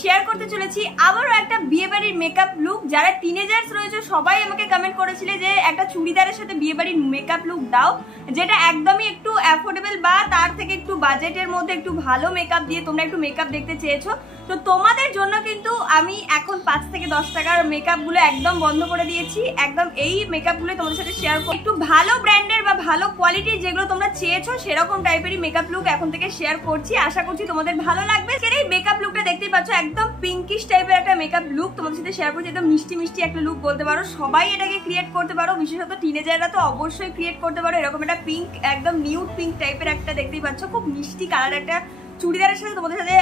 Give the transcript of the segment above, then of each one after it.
Share করতে চলেছি আবারও একটা বিয়ে বাড়ির মেকআপ লুক। যারা টিনেজার্স রয়েছে সবাই আমাকে কমেন্ট করেছিলে যে একটা চুড়িদারের সাথে বিয়ে বাড়ির মেকআপ লুক দাও, যেটা একদমই একটু অ্যাফোর্ডেবল বা তার থেকে একটু বাজেটের মধ্যে একটু ভালো মেকআপ দিয়ে তোমরা একটু মেকআপ দেখতে চেয়েছো। তো তোমাদের জন্য কিন্তু আমি এখন 5 থেকে 10 টাকার মেকআপ গুলো একদম বন্ধ করে দিয়েছি। একদম এই মেকআপ গুলো তোমাদের সাথে শেয়ার করব। একটু ভালো ব্র্যান্ডের বা ভালো কোয়ালিটির যেগুলো তোমরা চেয়েছো সেরকম টাইপেরই মেকআপ লুক এখন থেকে শেয়ার করছি। আশা করছি তোমাদের ভালো লাগবে। এই মেকআপ লুকটা দেখতেই পাচ্ছ, একদম পিঙ্কিশ টাইপের একটা মেকআপ লুক তোমাদের সাথে শেয়ার করছি। একদম মিষ্টি মিষ্টি একটা লুক বলতে পারো, সবাই এটাকে ক্রিয়েট করতে পারো, বিশেষত টিনেজাররা তো অবশ্যই ক্রিয়েট করতে পারো। এরকম একটা পিঙ্ক, একদম নিউড পিঙ্ক টাইপের একটা দেখতেই পাচ্ছ, খুব মিষ্টি কালার একটা চুড়িদারের সাথে তোমাদের সাথে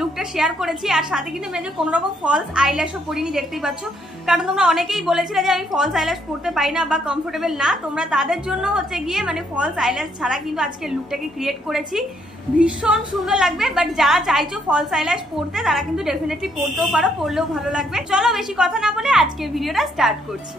লুকটা শেয়ার করেছি। আর সাথে কিন্তু মেজে কোনো রকম ফলস আইল্যাশও পরিনি, দেখতেই পাচ্ছ। কারণ তোমরা অনেকেই বলেছিলে যে আমি ফলস আইল্যাশ পরতে পারি না বা কমফোর্টেবল না, তোমরা তাদের জন্য হচ্ছে গিয়ে মানে ফলস আইল্যাশ ছাড়া কিন্তু আজকে লুকটাকে ক্রিয়েট করেছি। ভীষণ সুন্দর লাগবে। বাট যারা চাইছো ফলস আইল্যাশ পরতে তারা কিন্তু ডেফিনেটলি পরতেও পারো, পরলেও ভালো লাগবে। চলো বেশি কথা না বলে আজকের ভিডিওটা স্টার্ট করছি।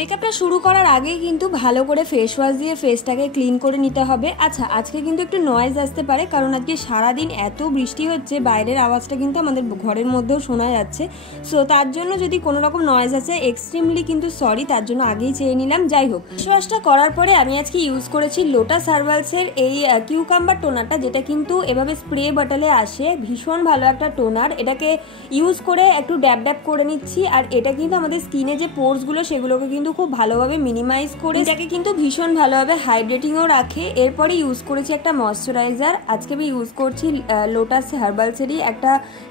মেকআপটা শুরু করার আগেই কিন্তু ভালো করে ফেস ওয়াশ দিয়ে ফেসটাকে ক্লিন করে নিতে হবে। আচ্ছা, আজকে কিন্তু একটু নয়েজ আসতে পারে, কারণ আজকে সারাদিন এত বৃষ্টি হচ্ছে, বাইরের আওয়াজটা কিন্তু আমাদের ঘরের মধ্যেও শোনা যাচ্ছে। সো তার জন্য যদি কোনো রকম নয়েজ আছে এক্সট্রিমলি কিন্তু সরি, তার জন্য আগেই চেয়ে নিলাম। যাই হোক, ফেস ওয়াশটা করার পরে আমি আজকে ইউজ করেছি লোটাস হার্বালসের এই কিউকাম্বার টোনারটা, যেটা কিন্তু এভাবে স্প্রে বটলে আসে। ভীষণ ভালো একটা টোনার, এটাকে ইউজ করে একটু ড্যাব ড্যাব করে নিচ্ছি। আর এটা কিন্তু আমাদের স্কিনে যে পোর্সগুলো সেগুলোকে কিন্তু খুব ভালোভাবে মিনিমাইজ করে এটাকে কিন্তু ভীষণ ভালোভাবে হাইড্রেটিংও রাখে। এরপরে ইউজ করেছি একটা ময়শ্চারাইজার। আজকে আমি ইউজ করছি লোটাস হার্বালসেরই একটা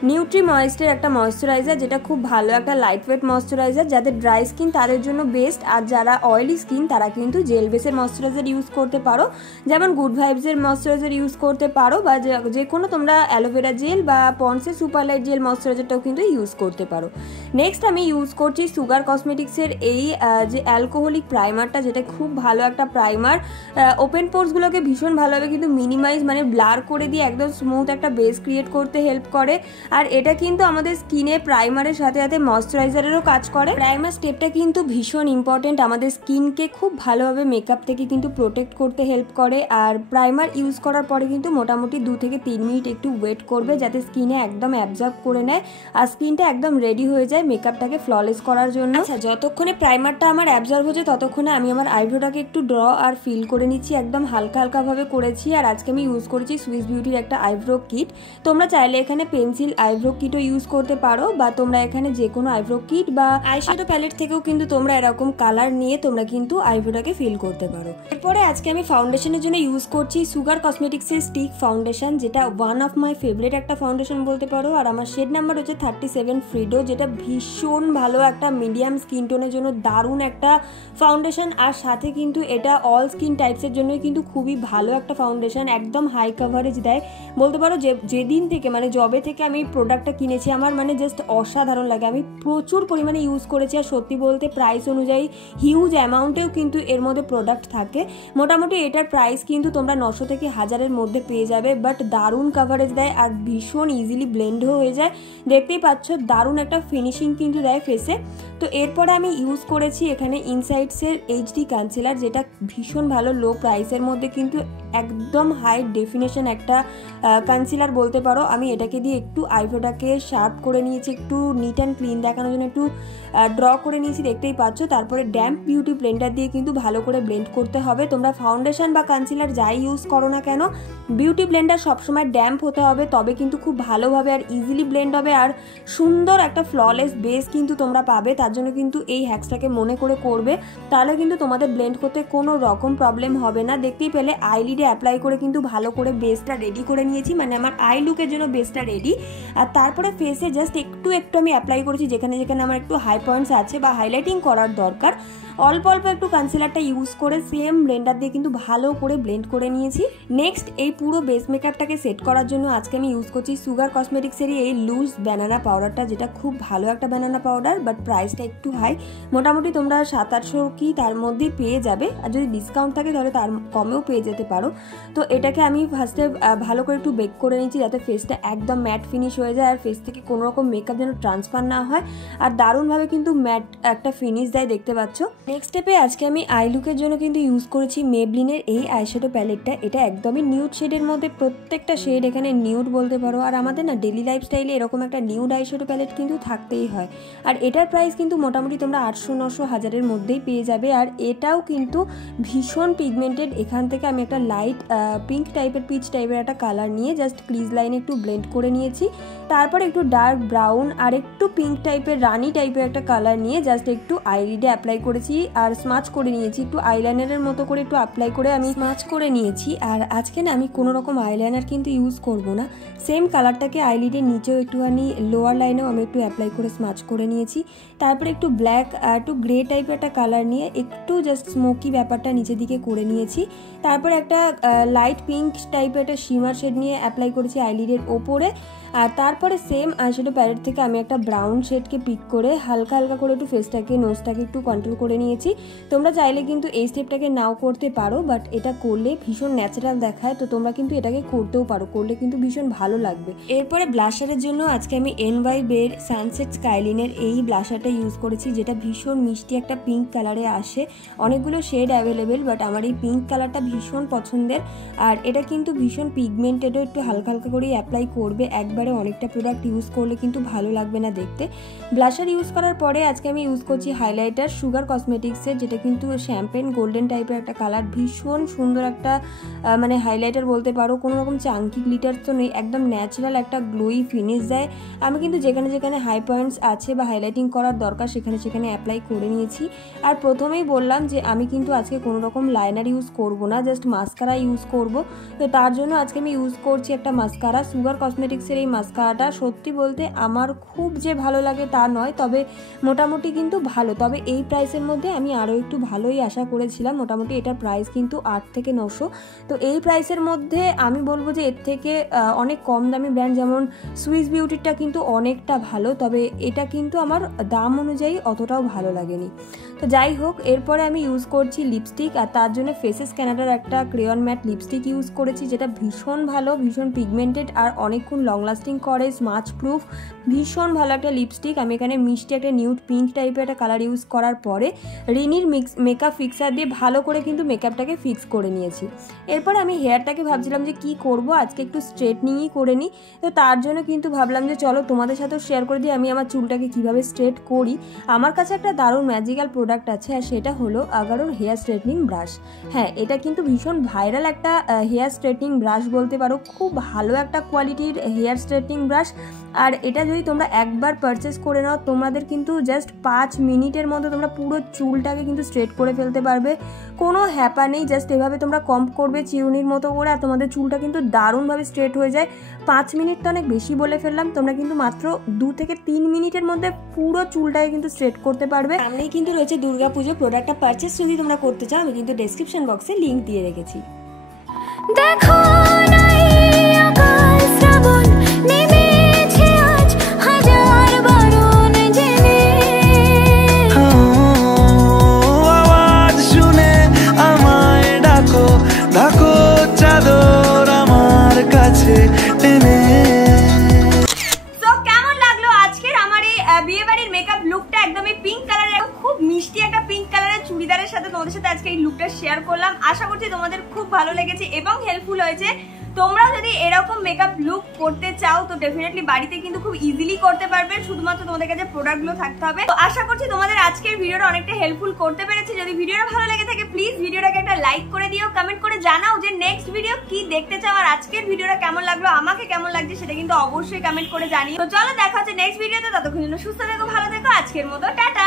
নিউট্রি ময়েস্টের একটা ময়শ্চারাইজার, যেটা খুব ভালো একটা লাইট ওয়েট ময়শ্চারাইজার। যাদের ড্রাই স্কিন তাদের জন্য বেস্ট, আর যারা অয়েলি স্কিন তারা কিন্তু জেল বেসের ময়শ্চারাইজার ইউজ করতে পারো, যেমন গুড ভাইবসের ময়শ্চারাইজার ইউজ করতে পারো, বা যে কোনো তোমরা অ্যালোভেরা জেল বা পন্সের সুপার লাইট জেল ময়শ্চারাইজারটাও কিন্তু ইউজ করতে পারো। নেক্সট আমি ইউজ করছি সুগার কসমেটিক্সের এই যে অ্যালকোহলিক প্রাইমারটা, যেটা খুব ভালো একটা প্রাইমার। ওপেন পোর্সগুলোকে ভীষণ ভালোভাবে কিন্তু মিনিমাইজ মানে ব্লার করে দিয়ে একদম স্মুথ একটা বেস ক্রিয়েট করতে হেল্প করে। আর এটা কিন্তু আমাদের স্কিনে প্রাইমারের সাথে সাথে ময়শ্চারাইজারেরও কাজ করে। প্রাইমার স্টেপটা কিন্তু ভীষণ ইম্পর্টেন্ট, আমাদের স্কিনকে খুব ভালোভাবে মেকআপ থেকে কিন্তু প্রোটেক্ট করতে হেল্প করে। আর প্রাইমার ইউজ করার পরে কিন্তু মোটামুটি 2 থেকে 3 মিনিট একটু ওয়েট করবে, যাতে স্কিনে একদম অ্যাবজর্ব করে নেয় আর স্কিনটা একদম রেডি হয়ে যায় মেকআপটাকে ফ্ললেস করার জন্য। আচ্ছা, যতক্ষণে প্রাইমারটা আমার অ্যাবজর্ব হচ্ছে ততক্ষণে আমি আমার আইব্রোটাকে একটু ড্র আর ফিল করে নিচ্ছি। একদম হালকা হালকাভাবে করেছি। আর আজকে আমি ইউজ করেছি সুইস বিউটির একটা আইব্রো কিট। তোমরা চাইলে এখানে পেন্সিল আইব্রো কিটও ইউজ করতে পারো, বা তোমরা এখানে যে কোনো আইব্রো কিট বা আইশ্যাডো প্যালেট থেকেও কিন্তু তোমরা এরকম কালার নিয়ে তোমরা কিন্তু আইব্রোটাকে ফিল করতে পারো। এরপরে আজকে আমি ফাউন্ডেশনের জন্য ইউজ করছি সুগার কসমেটিক্সের স্টিক ফাউন্ডেশন, যেটা ওয়ান অফ মাই ফেভারিট একটা ফাউন্ডেশন বলতে পারো। আর আমার শেড নাম্বার হচ্ছে 37 ফ্রিডো, যেটা ভীষণ ভালো একটা মিডিয়াম স্কিন টোনের জন্য দারুণ একটা ফাউন্ডেশন। আর সাথে কিন্তু এটা অল স্কিন টাইপসের জন্যই কিন্তু খুবই ভালো একটা ফাউন্ডেশন, একদম হাই কাভারেজ দেয় বলতে পারো। যেদিন থেকে মানে জবে থেকে আমি প্রোডাক্টটা কিনেছি আমার মানে জাস্ট অসাধারণ লাগে। আমি প্রচুর পরিমাণে ইউজ করেছি, আর সত্যি বলতে প্রাইস অনুযায়ী হিউজ অ্যামাউন্টেও কিন্তু এর মধ্যে প্রোডাক্ট থাকে। মোটামুটি এটার প্রাইস কিন্তু তোমরা 900 থেকে 1000-এর মধ্যে পেয়ে যাবে। বাট দারুণ কাভারেজ দেয় আর ভীষণ ইজিলি ব্লেন্ডও হয়ে যায়, দেখতেই পাচ্ছ। দারুণ একটা ফিনিশিং কিন্তু দেয় ফেসে। তো এরপরে আমি ইউজ করেছি এখানে ইনসাইডসের এইচডি কনসিলার, যেটা ভীষণ ভালো লো প্রাইসের মধ্যে কিন্তু একদম হাই ডেফিনেশন একটা কনসিলার বলতে পারো। আমি এটাকে দিয়ে একটু আইব্রোটাকে শার্প করে নিয়েছি, একটু নিট অ্যান্ড ক্লিন দেখানোর জন্য একটু ড্র করে নিয়েছি, দেখতেই পাচ্ছ। তারপরে ড্যাম্প বিউটি ব্লেন্ডার দিয়ে কিন্তু ভালো করে ব্লেন্ড করতে হবে। তোমরা ফাউন্ডেশন বা কনসিলার যাই ইউজ করো না কেন, বিউটি ব্লেন্ডার সবসময় ড্যাম্প হতে হবে, তবে কিন্তু খুব ভালোভাবে আর ইজিলি ব্লেন্ড হবে, আর সুন্দর একটা ফ্ললেস বেস কিন্তু তোমরা পাবে। তার জন্য কিন্তু এই হ্যাক্সটাকে মনে করে করবে, তাহলে কিন্তু তোমাদের ব্লেন্ড করতে কোনো রকম প্রবলেম হবে না। দেখতেই পেলে আইলিডে অ্যাপ্লাই করে কিন্তু ভালো করে বেসটা রেডি করে নিয়েছি, মানে আমার আই লুকের জন্য বেসটা রেডি। আর তারপরে ফেসে জাস্ট একটু আমি অ্যাপ্লাই করেছি যেখানে যেখানে আমার একটু হাই পয়েন্টস আছে বা হাইলাইটিং করার দরকার। অল্প অল্প একটু কনসিলারটা ইউজ করে সেম ব্লেন্ডার দিয়ে কিন্তু ভালো করে ব্লেন্ড করে নিয়েছি। নেক্সট এই পুরো বেস মেকআপটাকে সেট করার জন্য আজকে আমি ইউজ করছি সুগার কসমেটিক্সেরই এই লুজ ব্যানানা পাউডারটা, যেটা খুব ভালো একটা ব্যানানা পাউডার, বাট প্রাইসটা একটু হাই। মোটামুটি তোমরা তোমরা 700-800 কি তার মধ্যেই পেয়ে যাবে, আর যদি ডিসকাউন্ট থাকে তাহলে তার কমেও পেয়ে যেতে পারো। তো এটাকে আমি ফার্স্টে ভালো করে একটু বেক করে নিচ্ছি যাতে ফেসটা একদম ম্যাট ফিনিশ হয়ে যায় আর ফেস থেকে কোনো রকম মেকআপ যেন ট্রান্সফার না হয়, আর দারুণভাবে কিন্তু ম্যাট একটা ফিনিশ দেয়, দেখতে পাচ্ছ। নেক্সট স্টেপে আজকে আমি আই লুকের জন্য কিন্তু ইউজ করেছি মেবলিনের এই আইশ্যাডো প্যালেটটা। এটা একদমই নিউড শেডের মধ্যে, প্রত্যেকটা শেড এখানে নিউড বলতে পারো। আর আমাদের না ডেলি লাইফস্টাইলে এরকম একটা নিউড আইশ্যাডো প্যালেট কিন্তু থাকতেই হয়। আর এটার প্রাইস কিন্তু মোটামুটি তোমরা 800-900-1000-এর মধ্যেই পেয়ে যাবে। আর এটাও কিন্তু ভীষণ পিগমেন্টেড। এখান থেকে আমি একটা লাইট পিঙ্ক টাইপের, পিচ টাইপের একটা কালার নিয়ে জাস্ট ক্রিজ লাইনে একটু ব্লেন্ড করে নিয়েছি। তারপর একটু ডার্ক ব্রাউন আর একটু পিঙ্ক টাইপের, রানি টাইপের একটা কালার নিয়ে জাস্ট একটু আইলিডে অ্যাপ্লাই করেছি আর স্মাচ করে নিয়েছি। একটু আইলাইনারের মতো করে একটু অ্যাপ্লাই করে আমি স্মাচ করে নিয়েছি। আর আজকে না আমি কোনো রকম আইলাইনার কিন্তু ইউজ করব না, সেম কালারটাকে আইলিডের নিচেও একটুখানি লোয়ার লাইনেও আমি একটু অ্যাপ্লাই করে স্মাচ করে নিয়েছি। তারপরে একটু ব্ল্যাক একটু গ্রে টাইপের একটা কালার নিয়ে একটু জাস্ট স্মোকি ব্যাপারটা নিচের দিকে করে নিয়েছি। তারপর একটা লাইট পিঙ্ক টাইপের একটা শিমার শেড নিয়ে অ্যাপ্লাই করেছি আইলিডের ওপরে। আর তারপরে সেম আইশ্যাডো প্যালেট থেকে আমি একটা ব্রাউন শেডকে পিক করে হালকা হালকা করে একটু ফেসটাকে, নোজটাকে একটু কন্ট্রোল করে নিয়েছি। তোমরা চাইলে কিন্তু এই স্টেপটাকে নাও করতে পারো, বাট এটা করলে ভীষণ ন্যাচারাল দেখায়, তো তোমরা কিন্তু এটাকে করতেও পারো, করলে কিন্তু ভীষণ ভালো লাগবে। এরপরে ব্লাশারের জন্য আজকে আমি NYB এর সানসেট স্কাইলিনের এই ব্লাশারটা ইউজ করেছি, যেটা ভীষণ মিষ্টি একটা পিঙ্ক কালারে আসে। অনেকগুলো শেড অ্যাভেলেবেল, বাট আমার এই পিঙ্ক কালারটা ভীষণ পছন্দের। আর এটা কিন্তু ভীষণ পিগমেন্টেডও, একটু হালকা হালকা করেই অ্যাপ্লাই করবে, একবারে অনেকটা প্রোডাক্ট ইউজ করলে কিন্তু ভালো লাগবে না দেখতে। ব্লাশার ইউজ করার পরে আজকে আমি ইউজ করছি হাইলাইটার সুগার কসমেটিক্সের, যেটা কিন্তু শ্যাম্পেন গোল্ডেন টাইপের একটা কালার, ভীষণ সুন্দর একটা মানে হাইলাইটার বলতে পারো। কোনো রকম চাঙ্কি গ্লিটার তো নেই, একদম ন্যাচারাল একটা গ্লোই ফিনিশ দেয়। আমি কিন্তু যেখানে যেখানে হাই পয়েন্টস আছে বা হাইলাইটিং করার দরকার সেখানে সেখানে অ্যাপ্লাই করে নিয়েছি। আর প্রথমেই বললাম যে আমি কিন্তু আজকে কোনো রকম লাইনার ইউজ করব না, জাস্ট মাস্কারা ইউজ করব। তো তার জন্য আজকে আমি ইউজ করছি একটা মাস্কারা, সুগার কসমেটিক্সের এই মাস্কারাটা। সত্যি বলতে আমার খুব যে ভালো লাগে তা নয়, তবে মোটামুটি কিন্তু ভালো। তবে এই প্রাইসের মধ্যে আমি আরও একটু ভালোই আশা করেছিলাম। মোটামুটি এটার প্রাইস কিন্তু 8 থেকে 900। তো এই প্রাইসের মধ্যে আমি বলবো যে এর থেকে অনেক কম দামি ব্র্যান্ড যেমন সুইস বিউটিটা কিন্তু অনেকটা ভালো, তবে এটা কিন্তু আমার দাম অনুযায়ী অতটাও ভালো লাগেনি। তো যাই হোক, এরপরে আমি ইউজ করছি লিপস্টিক, আর তার জন্য ফেসেস ক্যানাডার একটা ক্রেয়ন ম্যাট লিপস্টিক ইউজ করেছি, যেটা ভীষণ ভালো, ভীষণ পিগমেন্টেড আর অনেকক্ষণ লং লাস্টিং করে, স্মাচ প্রুফ, ভীষণ ভালো একটা লিপস্টিক। আমি এখানে মিষ্টি একটা নিউড পিঙ্ক টাইপের একটা কালার ইউজ করার পরে রিনির মেকআপ ফিক্সার দিয়ে ভালো করে কিন্তু মেকআপটাকে ফিক্স করে নিয়েছি। এরপর আমি হেয়ারটাকে ভাবছিলাম যে কি করব, আজকে একটু স্ট্রেটনিংই করে নিই। তো তার জন্য কিন্তু ভাবলাম যে চলো তোমাদের সাথেও শেয়ার করে দিই আমি আমার চুলটাকে কিভাবে স্ট্রেট করি। আমার কাছে একটা দারুণ ম্যাজিক্যাল প্রোডাক্ট আছে, আর সেটা হলো আগারোর হেয়ার স্ট্রেটনিং ব্রাশ। হ্যাঁ, এটা কিন্তু ভীষণ ভাইরাল একটা হেয়ার স্ট্রেটনিং ব্রাশ বলতে পারো, খুব ভালো একটা কোয়ালিটির হেয়ার স্ট্রেটনিং ব্রাশ। আর এটা যদি তোমরা একবার পারচেস করে নাও, তোমাদের কিন্তু জাস্ট 5 মিনিটের মধ্যে তোমরা পুরো চুলটাকে কিন্তু স্ট্রেট করে ফেলতে পারবে, কোনো হ্যাপা নেই। জাস্ট এভাবে তোমরা কম্প করবে চিরুনির মতো করে, আর তোমাদের চুলটা কিন্তু দারুণভাবে স্ট্রেট হয়ে যায়। 5 মিনিট তো অনেক বেশি বলে ফেললাম, তোমরা কিন্তু মাত্র 2 থেকে 3 মিনিটের মধ্যে পুরো চুলটাকে কিন্তু স্ট্রেট করতে পারবে। সামনেই কিন্তু রয়েছে দুর্গাপুজো, প্রোডাক্টটা পারচেস যদি তোমরা করতে চাও আমি কিন্তু ডেসক্রিপশন বক্সে লিঙ্ক দিয়ে রেখেছি। দেখো তোমাদের সাথে আজকে এই লুকটা শেয়ার করলাম, আশা করছি তোমাদের খুব ভালো লেগেছে এবং হেল্পফুল হয়েছে। তোমরা যদি এরকম মেকআপ লুক করতে চাও তো ডেফিনেটলি বাড়িতে কিন্তু খুব ইজিলি করতে পারবে, শুধুমাত্র তোমাদের কাছে প্রোডাক্টগুলো থাকতে হবে। তো আশা করছি তোমাদের আজকের ভিডিওটা অনেকটা হেল্পফুল করতে পেরেছে। যদি ভিডিওটা ভালো লেগে থাকে প্লিজ ভিডিওটাকে একটা লাইক করে দিও, কমেন্ট করে জানাও যে নেক্সট ভিডিও কি দেখতে চাও, আর আজকের ভিডিওটা কেমন লাগলো, আমাকে কেমন লাগছে সেটা কিন্তু অবশ্যই কমেন্ট করে জানিও। তো চলো দেখা হচ্ছে নেক্সট ভিডিওতে, ততক্ষণ জন্য সুস্থ থেকো, ভালো থেকো, আজকের মতো টাটা।